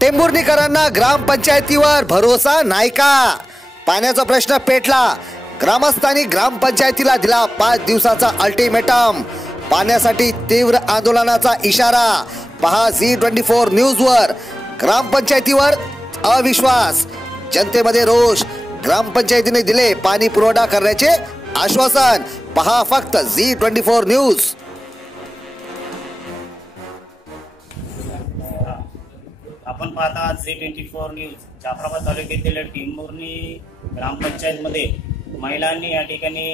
टेंभुर्णीकरांना ग्रामपंचायतीवर भरोसा नाही का पाण्याचा प्रश्न पेटला. ग्रामस्थांनी ग्रामपंचायतीला दिला पाच दिवसाचा अल्टिमेटम. पाण्यासाठी तीव्र आंदोलनाचा इशारा. पहा झी ट्वेंटी फोर न्यूज वर ग्रामपंचायतीवर अविश्वास. जनतेमध्ये रोष. ग्रामपंचायतीने दिले पाणी पुरवठा करण्याचे आश्वासन. पहा फक्त झी ट्वेंटी फोर न्यूज. आपण पाहता Zee twenty four news Jafrabad तालुक्यातील टिंबुर्णी ग्रामपंचायतमध्ये महिलांनी या ठिकाणी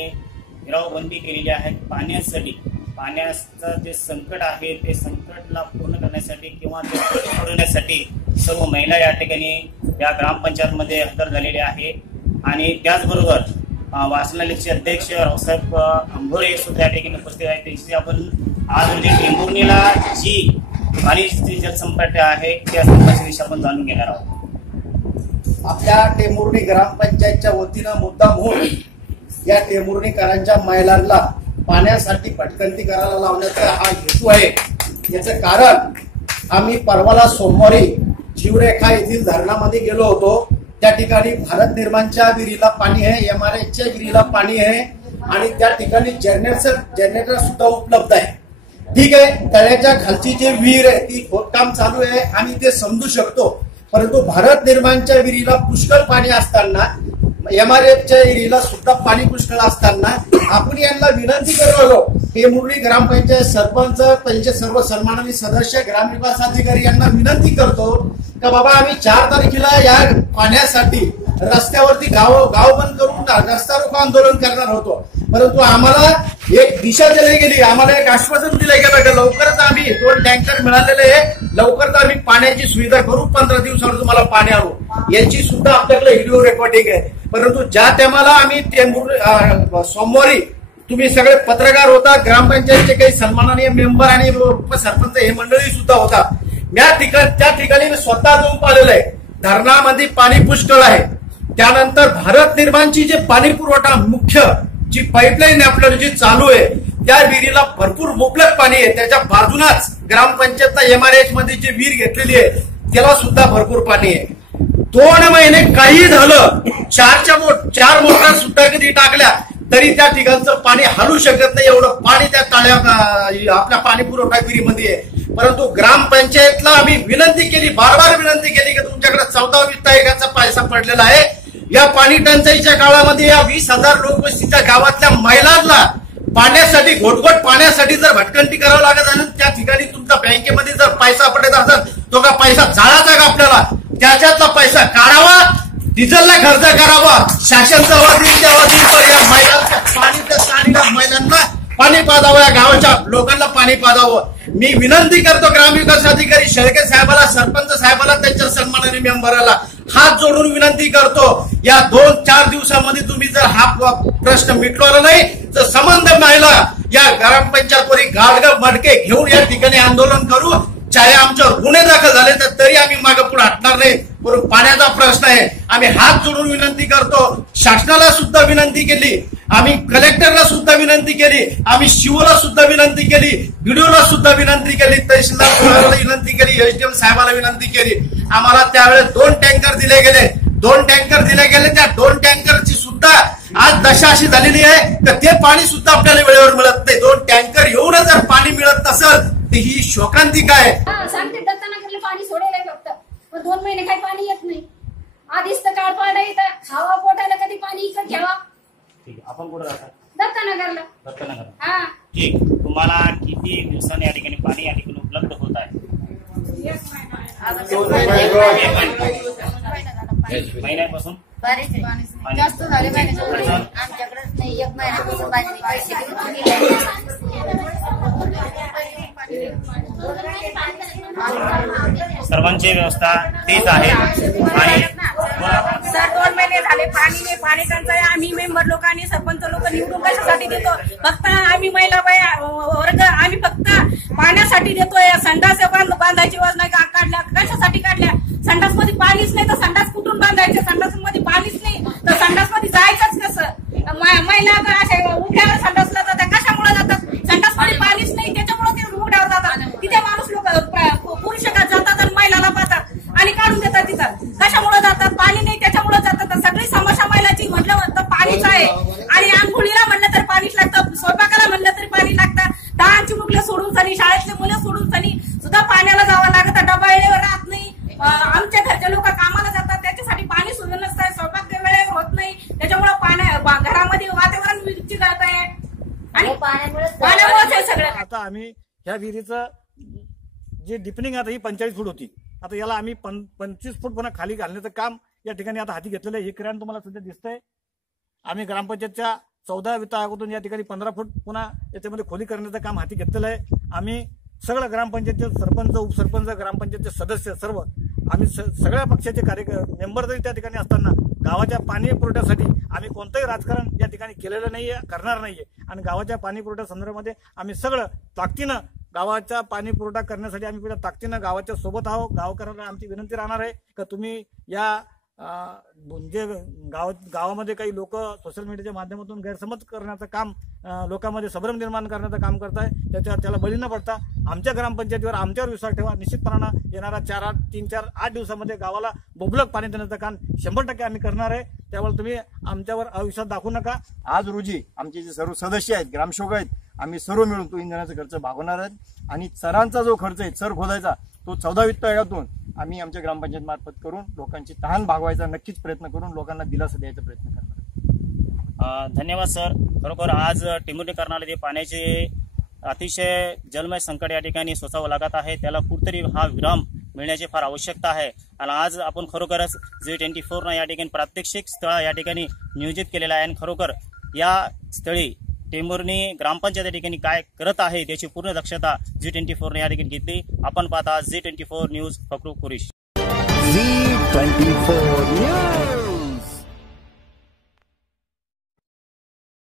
गिरावबंदी केलेली आहे. पाण्यासाठी पाण्याचं जे संकट आहे ते संकटला पूर्ण करण्यासाठी किंवा ते सोडवण्यासाठी सर्व महिला या ठिकाणी या ग्रामपंचायतमध्ये हजर झालेली आहे. आणि त्याचबरोबर वाचनालयाचे अध्यक्ष रावसाहेब अंभोरे सुद्धा या ठिकाणी उपस्थित आहेत. त्यांची आपण आज म्हणजे टेंभुर्णीला जी पाणी जलसंकट आहे त्या संदर्भात आपण जाणून घेणार आहोत. आपल्या टेमुर्णी ग्रामपंचायतच्या वतीनं मुद्दाम होऊन या टेमुर्णीकरांच्या महिलांना पाण्यासाठी भटकंती करायला लावण्याचा हा हेतू आहे. याचं कारण आम्ही परवाला सोमवारी जीवरेखा येथील धरणामध्ये गेलो होतो. त्या ठिकाणी भारत निर्माणच्या विहिरीला पाणी आहे एम आर एचच्या विहिरीला पाणी आहे. आणि त्या ठिकाणी जनरेटर जनरेटर सुद्धा उपलब्ध आहे. ठीक आहे तळ्याच्या खालची जी विहीर आहे ती खोदकाम चालू आहे आम्ही ते समजू शकतो. परंतु भारत निर्माणच्या विहिरीला पुष्कळ पाणी असताना एम आर एफच्या विहिरीला सुद्धा पाणी पुष्कळ असताना आपण यांना विनंती करलो हे मुरळी ग्रामपंचायत सरपंच त्यांचे सर्व सन्माननीय सदस्य ग्रामविकास अधिकारी यांना विनंती करतो का बाबा आम्ही चार तारखेला या पाण्यासाठी रस्त्यावरती गाव गाव बंद करून रस्ता रोको आंदोलन करणार होतो. परंतु आम्हाला एक दिशा दिली गेली. आम्हाला एक आश्वासन दिलं गेलं की लवकरच आम्ही दोन टँकर मिळालेले आहे. लवकरच आम्ही पाण्याची सुविधा करू. पंधरा दिवसावर तुम्हाला पाणी आणू. याची सुद्धा आपल्याकडे व्हिडिओ रेकॉर्डिंग आहे. परंतु ज्या टायमाला आम्ही टेंभुर्णी, सोमवारी तुम्ही सगळे पत्रकार होता ग्रामपंचायतचे काही सन्माननीय मेंबर आणि उपसरपंच हे मंडळी सुद्धा होता. या ठिकाणी त्या ठिकाणी मी स्वतः जाऊन पाहिलेलं आहे. धरणामध्ये पाणी पुष्कळ आहे. त्यानंतर भारत निर्माणची जे पाणी पुरवठा मुख्य जी पाईपलाईन आपल्याला जी चालू आहे त्या विहिरीला भरपूर मुबलक पाणी आहे. त्याच्या बाजूलाच ग्रामपंचायतला एमआरएच मध्ये जी विहीर घेतलेली आहे त्याला सुद्धा भरपूर पाणी आहे. दोन महिने काही झालं चारच्या मोठ चार मोटर सुद्धा कधी टाकल्या तरी त्या ठिकाणचं पाणी हलू शकत नाही. एवढं पाणी त्या ताळ्या आपल्या पाणी पुरवठा विहिरीमध्ये आहे. परंतु ग्रामपंचायतला आम्ही विनंती केली बार बार विनंती केली की तुमच्याकडे चौदा वीस आयोगाचा पैसा पडलेला आहे. या पाणी टंचाईच्या काळामध्ये या वीस हजार लोकवस्तीच्या गावातल्या महिलांना पाण्यासाठी घोटघोट पाण्यासाठी जर भटकंती करावं लागत असेल त्या ठिकाणी तुमच्या बँकेमध्ये जर पैसा पडत असेल तो का पैसा जाळाचा का आपल्याला? त्याच्यातला पैसा काढावा डिझेलला खर्च करावा. शासनचा वतीन त्या या महिलांच्या पाणी स्थानिक महिलांना पाणी पाजावं या गावाच्या लोकांना पाणी पाजावं. मी विनंती करतो ग्रामविकास अधिकारी शेळके साहेबाला सरपंच साहेबाला त्यांच्या सन्मानाने मेंबराला. हात जोडून विनंती करतो या दोन चार दिवसामध्ये तुम्ही जर हा प्रश्न मिटवला नाही तर संबंध माहिला या ग्रामपंचायतवरील गाडग मडके घेऊन या ठिकाणी आंदोलन करू चाहे आमच्यावर गुन्हे दाखल झाले तर तरी आम्ही मागे पुढे हटणार नाही. परंतु पाण्याचा प्रश्न आहे. आम्ही हात जोडून विनंती करतो. शासनाला सुद्धा विनंती केली. आम्ही कलेक्टरला सुद्धा विनंती केली. आम्ही शिवला सुद्धा विनंती केली. बीडीओला सुद्धा विनंती केली. तहसीलदार विनंती केली. एसडीएम साहेबाला विनंती केली. आम्हाला त्यावेळेस दोन टँकर दिले गेले. दोन टँकर दिले गेले त्या दोन टँकरची सुद्धा आज दशा अशी झालेली आहे तर ते पाणी सुद्धा आपल्याला वेळेवर मिळत नाही. दोन टँकर येऊनच जर पाणी मिळत नसेल तर ही शोकांतिका आहे? हा सांगते दत्तानगरला पाणी सोडेल फक्त. पण दोन महिने काही पाणी येत नाही. आधीच तर काळ पाडा येतं खावा पोटायला कधी पाणी इकडे घ्यावा? आपण कुठं राहतात दत्तानगरला. दत्तनगर हा. ठीक. तुम्हाला किती दिवसांनी या ठिकाणी पाणी या ठिकाणी उपलब्ध होत आहे महिन्यापासून? जास्त झाले पाहिजे. आमच्याकडे नाही. एक महिन्यापासून पाणी पैसे घेऊन सर्वांची व्यवस्था तेच आहे. आणि सर दोन महिने झाले. पाणी नाही. पाणी टंचाई. आम्ही मेंबर लोकांनी सरपंच लोक निवडून कशासाठी देतो? फक्त आम्ही महिला बाया वर्ग आम्ही फक्त पाण्यासाठी देतोय. संडास बांध बांधायची योजना कशासाठी काढल्या. संडासमध्ये पाणीच नाही तर संडास कुठून बांधायचे? संडासमध्ये पाणीच नाही. तर संडासमध्ये जायचंच कसं? महिला अशा उघड्यावर संडासला जातात कशामुळे जातात? संडासमध्ये पाणीच नाही त्याच्यामुळे ते उघड्यावर जातात. तिथे माणूस लोक पुरुष जातात आणि महिलाला पाहतात आणि काढून देतात तिथं. कशामुळे जातात? पाणी नाही त्याच्यामुळे जातात. सगळी समस्या महिलाची म्हटलं पाणीच आहे. सगळं आता आम्ही ह्या विहिरीचं जे डिपनिंग आता ही पंचेचाळीस फूट होती. आता याला आम्ही पंचवीस फूट पुन्हा खाली घालण्याचं काम या ठिकाणी आता हाती घेतलेलं आहे. हे किराण तुम्हाला सध्या दिसतंय. आम्ही ग्रामपंचायतच्या चौदा वित्त आयोगातून या ठिकाणी पंधरा फूट पुन्हा याच्यामध्ये खोली करण्याचं काम हाती घेतलेलं आहे. आम्ही सगळं ग्रामपंचायतचे सरपंच उपसरपंच ग्रामपंचायतचे सदस्य सर्व आम्ही स- सगळ्या पक्षाचे कार्य मेंबर जरी त्या ठिकाणी असताना गावाच्या पाणी पुरवठ्यासाठी आम्ही कोणतंही राजकारण या ठिकाणी केलेलं नाहीये करणार नाहीये. आणि गावाच्या पाणी पुरवठ्या संदर्भामध्ये आम्ही सगळं ताकदीनं गावाचा पाणी पुरवठा करण्यासाठी आम्ही पुढे ताकदीनं गावाच्या सोबत आहोत. गावकऱ्यांना आमची विनंती राहणार आहे का तुम्ही या जे म्हणजे गाव गावामध्ये काही लोक सोशल मीडियाच्या माध्यमातून गैरसमज करण्याचं काम लोकांमध्ये संभ्रम निर्माण करण्याचं काम करत आहे त्याच्यावर त्याला बळी न पडता आमच्या ग्रामपंचायतीवर आमच्यावर विश्वास ठेवा. निश्चितपणानं येणारा चार आठ तीन चार आठ दिवसामध्ये गावाला बोबलक पाणी देण्याचं काम शंभर टक्के आम्ही करणार आहे. त्यामुळे तुम्ही आमच्यावर अविश्वास दाखवू नका. आज रोजी आमचे जे सर्व सदस्य आहेत ग्रामसेवक आहेत आम्ही सर्व मिळून तो इंधनाचा खर्च भागवणार आहेत. आणि चरांचा जो खर्च आहे चर खोदायचा तो चौदा वित्त आयोगातून आम्ही आमच्या ग्रामपंचायत मार्फत करून लोकांची तहान भागवायचा नक्कीच प्रयत्न करून लोकांना दिलासा द्यायचा प्रयत्न करणार धन्यवाद सर. खरोखर आज टिंबुर्णी करणारे पाण्याचे अतिशय जलमय संकट या ठिकाणी सोसावं लागत आहे. त्याला कुठतरी हा विराम मिळण्याची फार आवश्यकता आहे. आणि आज आपण खरोखरच जे ट्वेंटी फोरनं या ठिकाणी प्रात्यक्षिक स्थळ या ठिकाणी नियोजित केलेलं आहे. आणि खरोखर या स्थळी टेंभुर्णी ग्रामपंचायत या ठिकाणी काय करत आहे त्याची पूर्ण दक्षता जी ट्वेंटी फोरने या ठिकाणी घेतली. आपण पाहता Zee twenty four news Fakru Qureshi. Zee twenty four news.